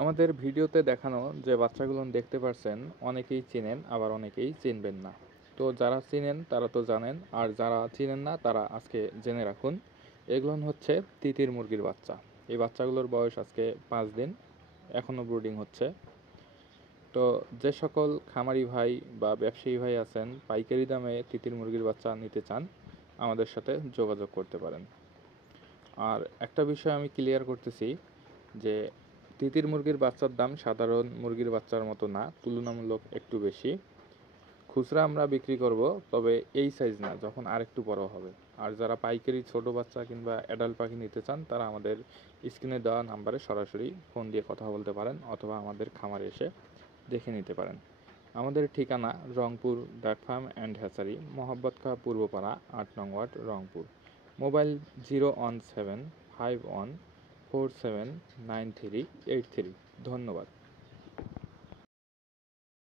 আমাদের ভিডিওতে দেখানো যে বাচ্চাগুলো দেখতে পারছেন অনেকেই চেনেন আবার অনেকেই চিনবেন না। তো যারা চিনেন তারা তো জানেন, আর যারা চিনেন না তারা আজকে জেনে রাখুন। এগুলো হচ্ছে তিতির মুরগির বাচ্চা। এই বাচ্চাগুলোর বয়স আজকে 5 দিন, এখনও ব্রুডিং হচ্ছে। তো যে সকল খামারি ভাই বা ব্যবসায়ী ভাই আছেন পাইকারি দামে তিতির মুরগির বাচ্চা নিতে চান, আমাদের সাথে যোগাযোগ করতে পারেন। আর একটা বিষয় আমি ক্লিয়ার করতেছি যে তিতির মুরগির বাচ্চার দাম সাধারণ মুরগির বাচ্চার মতো না, তুলনামূলক একটু বেশি। খুচরা আমরা বিক্রি করব, তবে এই সাইজ না, যখন আরেকটু বড় হবে। আর যারা পাইকারি ছোট বাচ্চা কিংবা অ্যাডাল্ট পাখি নিতে চান তারা আমাদের স্ক্রিনে দেওয়া নাম্বারে সরাসরি ফোন দিয়ে কথা বলতে পারেন, অথবা আমাদের খামারে এসে দেখে নিতে পারেন। আমাদের ঠিকানা রংপুর ডাক farm and hatchery, Mohammad Khan Purbapara, 8 নং ওয়ার্ড, রংপুর। মোবাইল 01751479383। ধন্যবাদ।